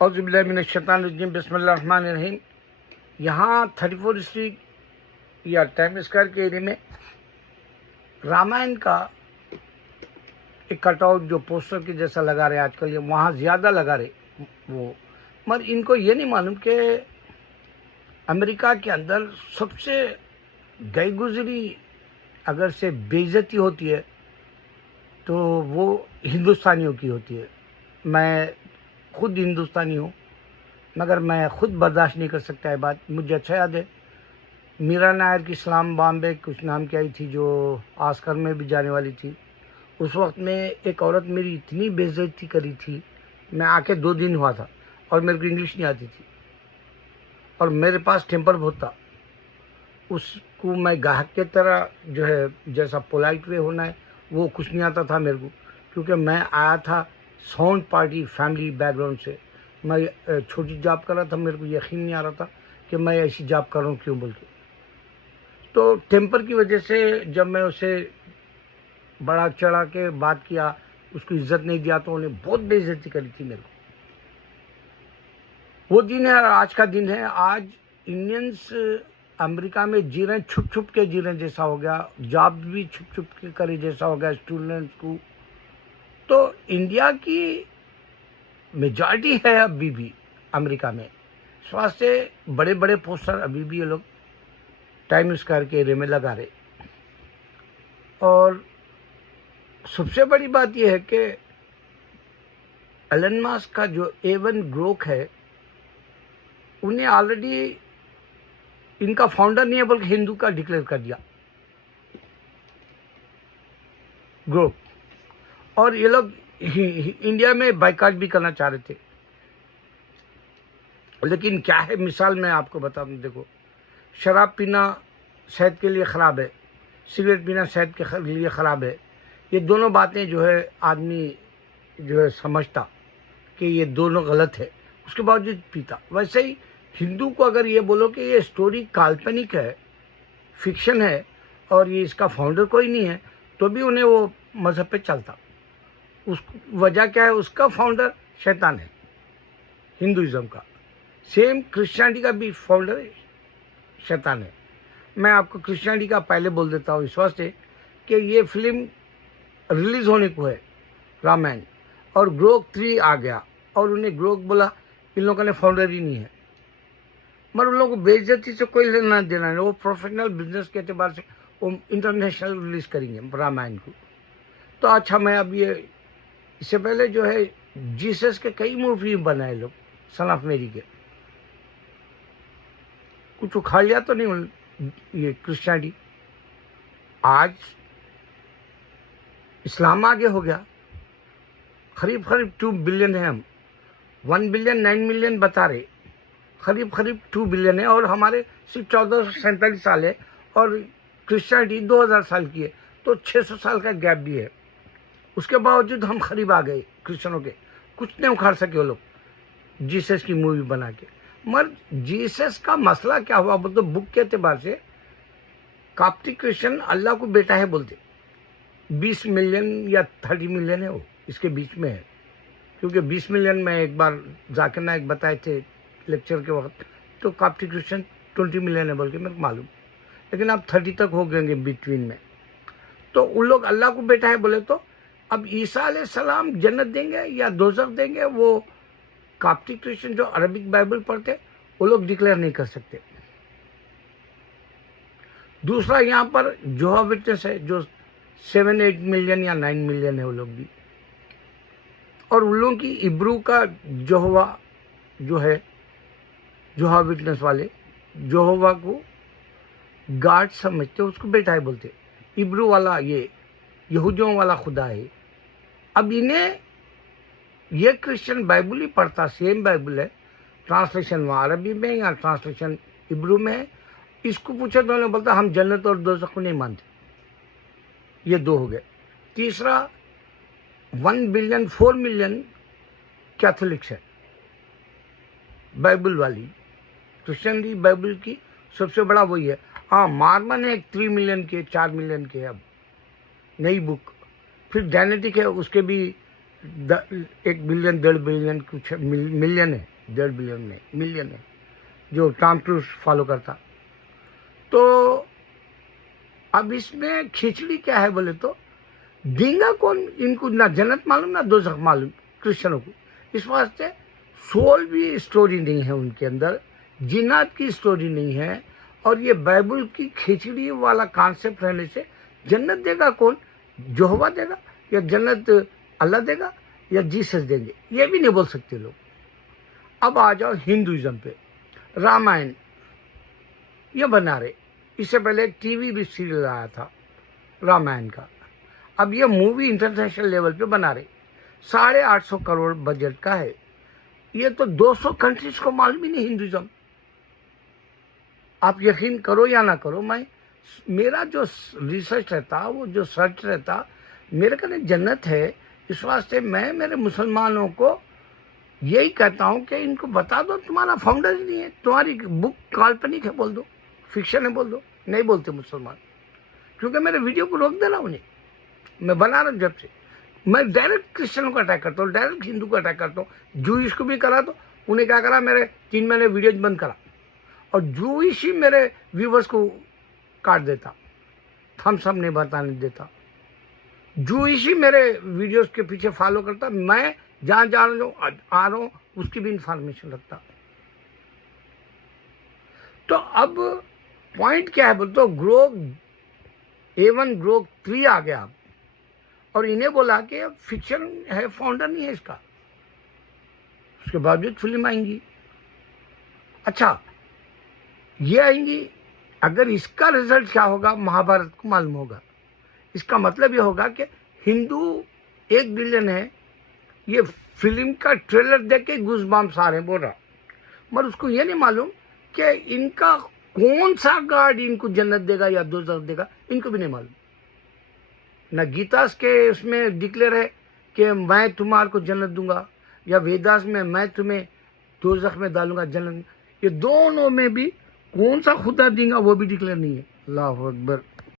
औज़ुबिल्लाहिमिनश्शैतानिर्रजीम बिस्मिल्लाहिर्रहमानिर्रहीम। यहाँ 34 स्ट्रीट या टाइम स्क्वायर के एरिया में रामायण का एक कटआउट जो पोस्टर के जैसा लगा रहे आजकल, ये वहाँ ज़्यादा लगा रहे वो। मगर इनको ये नहीं मालूम कि अमेरिका के अंदर सबसे गई गुजरी अगर से बेइज्जती होती है तो वो हिंदुस्तानियों की होती है। मैं खुद हिंदुस्तानी हूँ, मगर मैं खुद बर्दाश्त नहीं कर सकता है बात। मुझे अच्छा याद है मीरा नायर की सलाम बॉम्बे कुछ नाम की आई थी जो ऑस्कर में भी जाने वाली थी। उस वक्त में एक औरत मेरी इतनी बेइज्जती करी थी, मैं आके 2 दिन हुआ था और मेरे को इंग्लिश नहीं आती थी और मेरे पास टेम्पर बहुत था। उसको मैं ग्राहक के तरह जो है जैसा पोलाइट वे होना है वो कुछ नहीं आता था मेरे को, क्योंकि मैं आया था साउंड पार्टी फैमिली बैकग्राउंड से। मैं छोटी जॉब कर रहा था, मेरे को यकीन नहीं आ रहा था कि मैं ऐसी जॉब कर रहा हूँ क्यों बोल के। तो टेम्पर की वजह से जब मैं उसे बड़ा चढ़ा के बात किया, उसको इज्जत नहीं दिया, तो उन्हें बहुत बेइज्जती करी थी मेरे को। वो दिन है और आज का दिन है। आज इंडियंस अमेरिका में जी रहे हैं, छुप छुप के जी रहे हैं जैसा हो गया, जॉब भी छुप छुप के करे जैसा हो गया स्टूडेंट्स को। तो इंडिया की मेजॉरिटी है अभी भी अमेरिका में, इस वास्ते बड़े बड़े पोस्टर अभी भी ये लोग टाइम स्क्वायर के एरिया में लगा रहे। और सबसे बड़ी बात यह है कि एलन मस्क का जो A1 ग्रोक है, उन्हें ऑलरेडी इनका फाउंडर नहीं है बल्कि हिंदू का डिक्लेयर कर दिया ग्रोक। और ये लोग इंडिया में बाइकाट भी करना चाह रहे थे, लेकिन क्या है, मिसाल मैं आपको बता दूं। देखो, शराब पीना सेहत के लिए ख़राब है, सिगरेट पीना सेहत के लिए ख़राब है। ये दोनों बातें जो है आदमी जो है समझता कि ये दोनों गलत है, उसके बावजूद पीता। वैसे ही हिंदू को अगर ये बोलो कि ये स्टोरी काल्पनिक है, फिक्शन है और ये इसका फाउंडर कोई नहीं है, तो भी उन्हें वो मज़हब पे चलता। उस वजह क्या है, उसका फाउंडर शैतान है हिंदुइज़्म का। सेम क्रिश्चियनिटी का भी फाउंडर शैतान है। मैं आपको क्रिश्चियनिटी का पहले बोल देता हूँ इस वास्ते कि ये फिल्म रिलीज़ होने को है रामायण, और ग्रोक 3 आ गया और उन्हें ग्रोक बोला, इन लोगों ने फाउंडर ही नहीं है। मगर उन लोगों को बेइज्जती से कोई लेना देना नहीं। वो प्रोफेशनल बिजनेस के एतबार से वो इंटरनेशनल रिलीज़ करेंगे रामायण को। तो अच्छा, मैं अब ये इससे पहले जो है जीसस के कई मूवी बनाए लोग, सन ऑफ मेरी के, कुछ उखाड़ लिया तो नहीं ये क्रिश्चियनिटी। आज इस्लाम आगे हो गया, करीब 2 बिलियन है हम, 1 बिलियन 9 मिलियन बता रहे, करीब 2 बिलियन है। और हमारे सिर्फ 1447 साल है और क्रिश्चियनिटी 2000 साल की है, तो 600 साल का गैप भी है। उसके बावजूद हम करीब आ गए क्रिश्चियनों के, कुछ नहीं उखाड़ सके वो लोग जीसस की मूवी बना के। मगर जीसस का मसला क्या हुआ बोलते, बुक के एतबार से काप्टिक क्रिश्चियन अल्लाह को बेटा है बोलते। 20 मिलियन या 30 मिलियन है वो, इसके बीच में है। क्योंकि 20 मिलियन में एक बार जाकिर नाइक बताए थे लेक्चर के वक्त, तो काप्टिक क्रिश्चियन 20 मिलियन है बोल के मेरे को मालूम, लेकिन अब 30 तक हो गएंगे बिटवीन में। तो उन लोग अल्लाह को बेटा है बोले, तो अब ईसा अलैहिस्सलाम जन्नत देंगे या दोज़ख देंगे, वो काप्टिक क्रिश्चियन जो अरबिक बाइबल पढ़ते वो लोग डिक्लेयर नहीं कर सकते। दूसरा, यहाँ पर जोहा विटनेस है जो 7-8 मिलियन या 9 मिलियन है वो लोग भी। और उन लोगों की इब्रू का जोहवा जो है, जोहा विटनेस वाले जोहवा को गार्ड समझते, उसको बेटा है बोलते। इब्रू वाला ये यहूदियों वाला खुदा है। अब इन्हें ये क्रिश्चियन बाइबल ही पढ़ता, सेम बाइबल है, ट्रांसलेशन वहाँ अरबी में या ट्रांसलेशन इब्रू में है। इसको पूछे तो उन्होंने बोलता हम जन्नत और दोज़ख को नहीं मानते। ये 2 हो गए। तीसरा, 1 बिलियन 4 मिलियन कैथोलिक्स है, बाइबल वाली क्रिश्चियनिटी बाइबल की सबसे बड़ा वही है। हाँ, मार्मन है 3 मिलियन के, 4 मिलियन के अब नई बुक। फिर डायनेटिक है, उसके भी 1 बिलियन 1.5 बिलियन कुछ मिलियन है, 1.5 बिलियन नहीं मिलियन है जो टॉम क्रूज फॉलो करता। तो अब इसमें खिचड़ी क्या है बोले तो देंगा कौन इनको, ना जन्नत मालूम ना दोज़ख मालूम क्रिश्चियनों को। इस वास्ते सोल भी स्टोरी नहीं है उनके अंदर, जिन्नात की स्टोरी नहीं है, और ये बाइबल की खिचड़ी वाला कॉन्सेप्ट रहने से जन्नत देगा कौन, यहोवा देगा या जन्नत अल्लाह देगा या जीसस देंगे, ये भी नहीं बोल सकते लोग। अब आ जाओ हिंदुइज्म पे। रामायण ये बना रहे, इससे पहले एक टीवी भी सीरियल आया था रामायण का, अब ये मूवी इंटरनेशनल लेवल पे बना रहे, 850 करोड़ बजट का है। ये तो 200 कंट्रीज को मालूम ही नहीं हिंदुइज्म। आप यकीन करो या ना करो, मेरा जो रिसर्च रहता, वो जो सर्च रहता, मेरे कहने जन्नत है। इस वास्ते मैं मेरे मुसलमानों को यही कहता हूँ कि इनको बता दो तुम्हारा फाउंडर ही नहीं है, तुम्हारी बुक काल्पनिक है बोल दो, फिक्शन है बोल दो। नहीं बोलते मुसलमान, क्योंकि मेरे वीडियो को रोक देना उन्हें। मैं बना रहा हूँ जब से, मैं डायरेक्ट क्रिश्चियनों को अटैक करता हूँ, डायरेक्ट हिंदू को अटैक करता हूँ। जूइश को भी करा तो उन्हें क्या करा, मेरे 3 महीने वीडियोज बंद करा, और जूइश ही मेरे व्यूवर्स को काट देता, थम्स अप नहीं बताने देता। जूइश ही मेरे वीडियोस के पीछे फॉलो करता, मैं जहाँ जा रहा हूँ आ रहा हूँ उसकी भी इंफॉर्मेशन रखता। तो अब पॉइंट क्या है बोलते, ग्रोक A1 ग्रोक 3 आ गया, और इन्हें बोला कि फिक्शन है, फाउंडर नहीं है इसका, उसके बावजूद फिल्म आएंगी। अच्छा ये आएंगी, अगर इसका रिजल्ट क्या होगा महाभारत को मालूम होगा। इसका मतलब ये होगा कि हिंदू 1 बिलियन है, ये फिल्म का ट्रेलर देख के गूज़बम्प्स आ रहे हैं बोल रहा, मगर उसको ये नहीं मालूम कि इनका कौन सा गॉड इनको जन्नत देगा या दोज़ख देगा, इनको भी नहीं मालूम। न गीतास के उसमें डिक्लेयर है कि मैं तुम्हारे को जन्नत दूंगा, या वेदास में मैं तुम्हें दोज़ख में डालूंगा जन्नत। ये दोनों में भी कौन सा खुदा देगा वो भी डिक्लेयर नहीं है। अल्लाह अकबर।